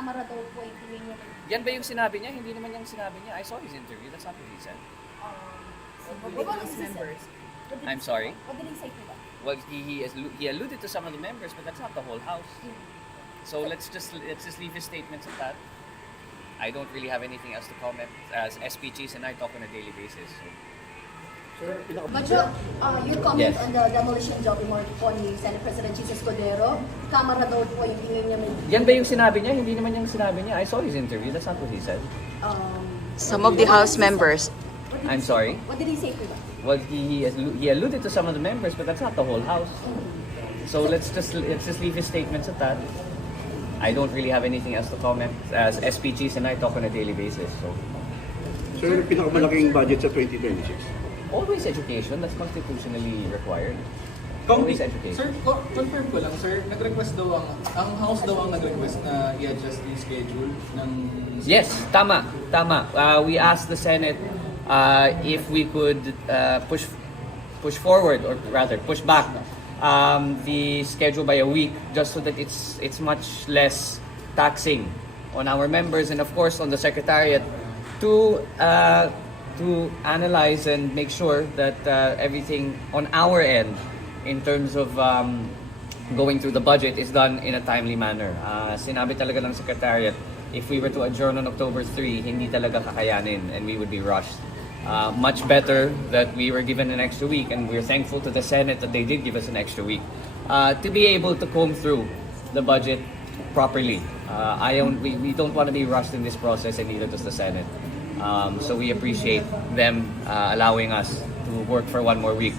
Kamara daw po yung tingin niya. Yan ba yung sinabi niya? Hindi naman yung sinabi niya. I saw his interview. That's not what he said. Members. I'm sorry? What did he say to that? Well, he alluded to some of the members, but that's not the whole House. So let's just leave his statements at that. I don't really have anything else to comment, as SP Chiz and I talk on a daily basis. So. But your comment Yes. on the demolition job po ni Senate President Chiz Escudero, Kamara daw po yung tingin niya. Yan ba yung sinabi niya? Hindi naman yung sinabi niya. I saw his interview. That's not what he said. Some of the House members. I'm sorry? What did he say to that? Well, he alluded to some of the members, but that's not the whole House. So let's just leave his statements at that. I don't really have anything else to comment, as SP Chiz and I talk on a daily basis. So. Sir, pinakamalaking budget sa 2026? Always education. That's constitutionally required. Always education. Sir, confirm ko lang, sir, nag-request daw ang House daw ang nag-request na i-adjust yung schedule ng... Yes, tama. We asked the Senate if we could push forward, or rather push back the schedule by a week, just so that it's much less taxing on our members and of course on the Secretariat to analyze and make sure that everything on our end in terms of going through the budget is done in a timely manner. Sinabi talaga ng Secretariat, if we were to adjourn on October 3, hindi talaga kakayanin and we would be rushed. Much better that we were given an extra week, and we're thankful to the Senate that they did give us an extra week to be able to comb through the budget properly. We don't want to be rushed in this process, and neither does the Senate. So we appreciate them allowing us to work for one more week.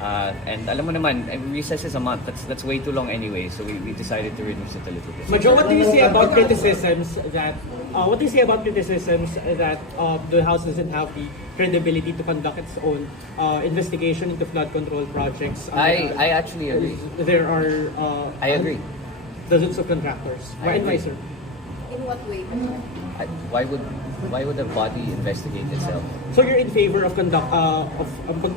And alam mo naman, recess is a month. That's way too long anyway. So we decided to reduce it a little bit. Major, what do you say about criticisms that the House doesn't have the credibility to conduct its own investigation into flood control projects? I actually agree. There are I agree. dozens of contractors. I agree. Advisor. In what way? Why would a body investigate itself? So you're in favor of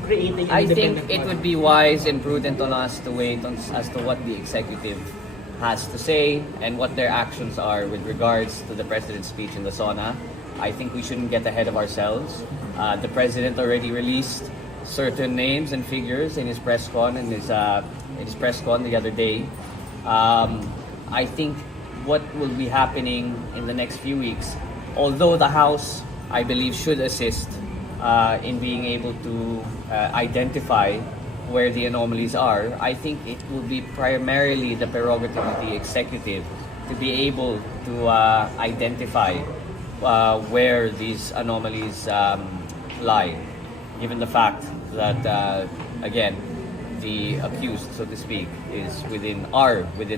creating an I independent think it body? would be wise and prudent on us to wait as to what the executive has to say and what their actions are with regards to the president's speech in the sauna. I think we shouldn't get ahead of ourselves. The president already released certain names and figures in his press con the other day. I think what will be happening in the next few weeks, although the House, I believe, should assist in being able to identify where the anomalies are, I think it will be primarily the prerogative of the executive to be able to identify where these anomalies lie, given the fact that, again, the accused, so to speak, is within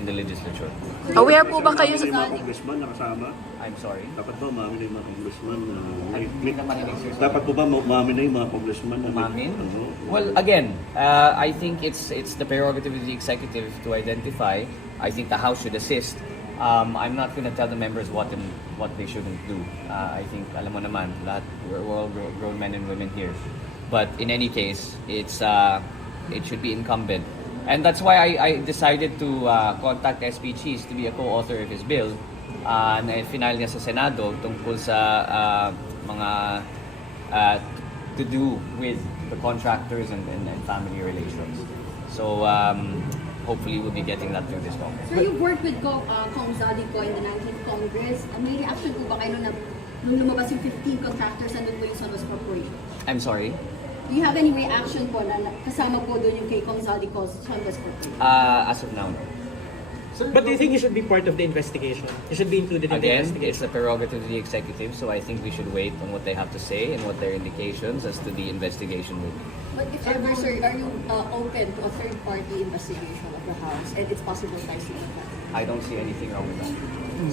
the legislature. Aware po ba kayo May sa... mga congressman na kasama? I'm sorry. Dapat ba umamin na yung mga congressman na... Hindi na marinig, sir. Dapat po ba umamin na yung mga congressman na... Umamin? Ano? Well, again, I think it's the prerogative of the executive to identify. I think the House should assist. I'm not going to tell the members what they shouldn't do. I think, alam mo naman, we're all grown men and women here. But in any case, it should be incumbent. And that's why I decided to contact SP Chiz to be a co-author of his bill na final niya sa Senado tungkol sa mga to do with the contractors and family relations. So hopefully we'll be getting that through this Congress. Sir, you worked with Kong Zaldico in the 19th Congress. May reaction po ba kayo nung lumabas yung 15 contractors na doon po yung Sonos Corporation? I'm sorry? Do you have any reaction po na kasama po doon yung kay Kong Zaldico's Sonos Corporation? As of now, no. But do you think you should be part of the investigation? You should be included in the Again, investigation? it's the prerogative of the executive, so I think we should wait on what they have to say and what their indications as to the investigation will be. But if ever, sir, are you open to a third-party investigation of the House and its possible ties to the fact? I don't see anything wrong with that.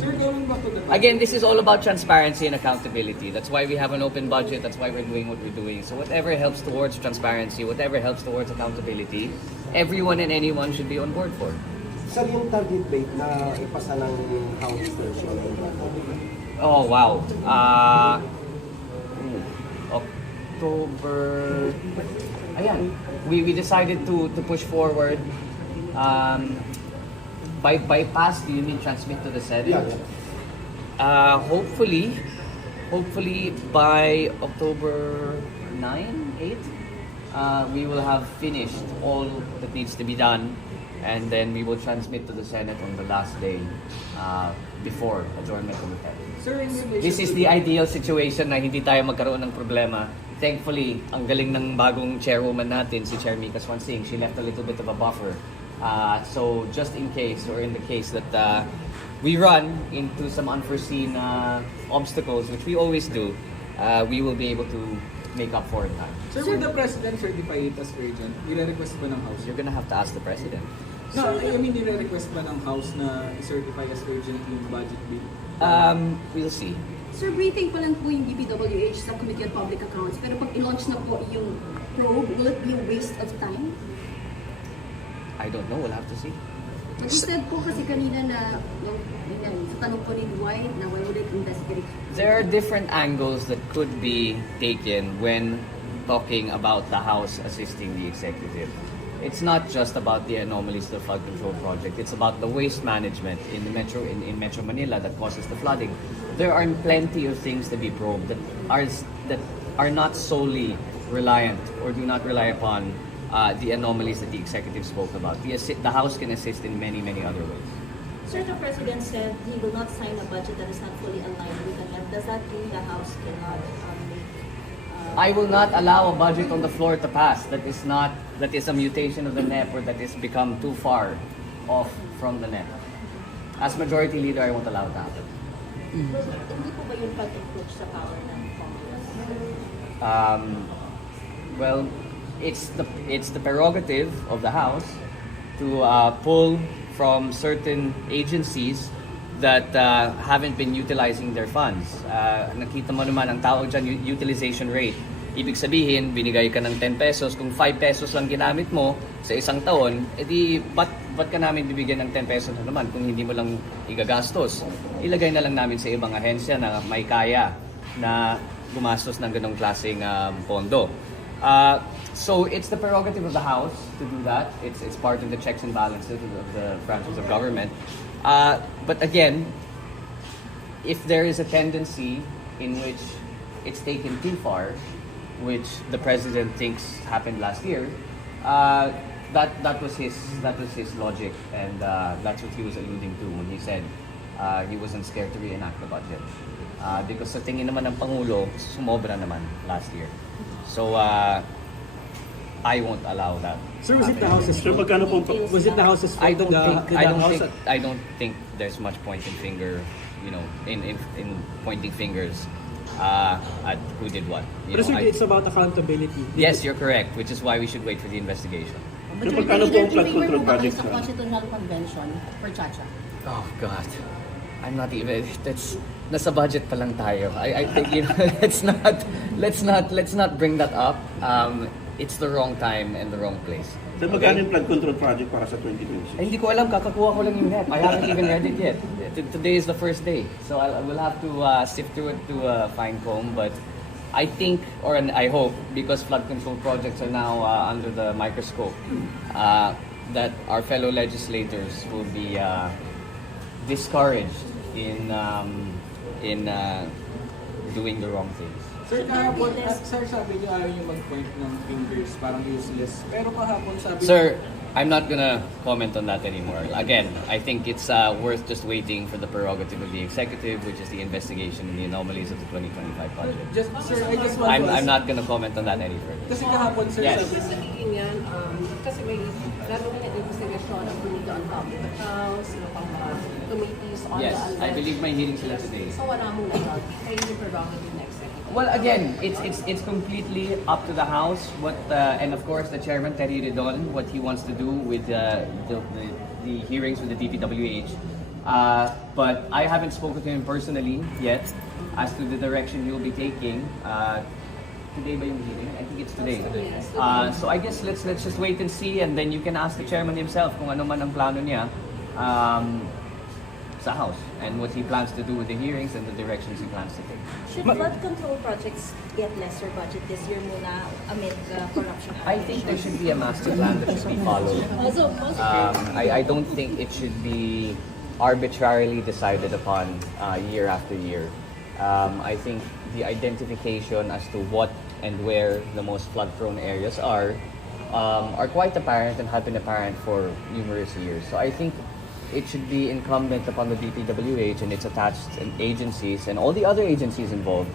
Sir, going back to the... Again, this is all about transparency and accountability. That's why we have an open budget. That's why we're doing what we're doing. So whatever helps towards transparency, whatever helps towards accountability, everyone and anyone should be on board for. Sir, yung target date na ipasa ng House version. Oh, wow. October... Ayan. We decided to push forward. Bypass, do you mean transmit to the Senate? Yeah. Hopefully by October 9, 8, we will have finished all that needs to be done, and then we will transmit to the Senate on the last day before adjournment of the Senate. Sir, in relation This is to the ideal situation na hindi tayo magkaroon ng problema. Thankfully, ang galing ng bagong chairwoman natin, si Chair Mika Swansing. She left a little bit of a buffer. So just in case, or in the case that we run into some unforeseen obstacles, which we always do, we will be able to make up for it now. Sir, would the President certify it as urgent? Nire-request ba ng House? You're gonna have to ask the President. No, I mean, nire-request ba ng House na i-certify as urgent yung budget bill? We'll see. Sir, briefing pa lang po yung DPWH sa Committee on Public Accounts, pero pag i-launch na po yung probe, will it be a waste of time? I don't know. We'll have to see. But you said po kasi kanina na, sa tanong po ni Dwight, na why would it investigate? There are different angles that could be taken when talking about the House assisting the executive. It's not just about the anomalies of the flood control project. It's about the waste management in Metro Manila that causes the flooding. There are plenty of things to be probed that are not solely reliant or do not rely upon the anomalies that the executive spoke about. The House can assist in many other ways. Sir, the President said he will not sign a budget that is not fully aligned with the NEP. Does that mean the House cannot make... I will not allow a budget on the floor to pass that is a mutation of the NEP or that is become too far off from the NEP. As Majority Leader, I won't allow that. Hindi po ba yun pag-encroach sa power ng Congress? Well, it's the prerogative of the House to pull from certain agencies that haven't been utilizing their funds. Nakita mo naman ang tawag dyan, utilization rate. Ibig sabihin, binigay ka ng 10 pesos. Kung 5 pesos lang ginamit mo sa isang taon, edi ba't ka namin bibigyan ng 10 pesos na naman kung hindi mo lang igagastos? Ilagay na lang namin sa ibang ahensya na may kaya na gumastos ng ganong klaseng pondo. So it's the prerogative of the House to do that. It's part of the checks and balances of the branches of government. But again, if there is a tendency in which it's taken too far, which the President thinks happened last year, that was his logic, and that's what he was alluding to when he said he wasn't scared to reenact the budget. Because sa tingin naman ng Pangulo, sumobra naman last year. So I won't allow that. Sir, was it the House's Sir, fault? magkano po Was it the House's fault? I don't House think think there's much pointing finger, in pointing fingers at who did what. Pero sir, it's about accountability. Yes, you're correct, which is why we should wait for the investigation. Sir, magkano po ang flood control project sa Constitutional Convention for Chacha? Oh God, I'm not even. Nasa budget pa lang tayo. I think let's not bring that up. It's the wrong time and the wrong place. Sir, magkano yung flood control project para sa 2026? Hindi ko alam, kakakuha ko lang yung net. I haven't even read it yet. Today is the first day. So I will have to sift through it to fine comb. But I think, I hope, because flood control projects are now under the microscope, that our fellow legislators will be discouraged in doing the wrong things. Sir, kahapon, sir, sabi niyo ayaw niyo mag-point ng fingers, parang useless. Pero kahapon sabi Sir, I'm not gonna comment on that anymore. Again, I think it's worth just waiting for the prerogative of the executive, which is the investigation in the anomalies of the 2025 budget. Sir, I just want to I'm not gonna comment on that any further. Kasi kahapon, sir, Yes. sabi Sabihin yan, kasi may gano'n na investigasyon ang Committee on Public Accounts, pang committees on Yes, the I believe may hearing sila today. So wala muna yun. Kayo yung prerogative na executive. Well, again, it's completely up to the House. And of course the Chairman Terry Redon, what he wants to do with the hearings with the DPWH. But I haven't spoken to him personally yet as to the direction he will be taking. Today ba yung hearing? I think it's today. So I guess let's just wait and see, and then you can ask the Chairman himself kung ano man ang plano niya sa House and what he plans to do with the hearings and the directions he plans to take. Should flood control projects get lesser budget this year muna amid the corruption? I think there should be a master plan that should be followed. Also, I don't think it should be arbitrarily decided upon year after year. I think the identification as to what and where the most flood-prone areas are quite apparent and have been apparent for numerous years. So I think it should be incumbent upon the DPWH and its attached agencies and all the other agencies involved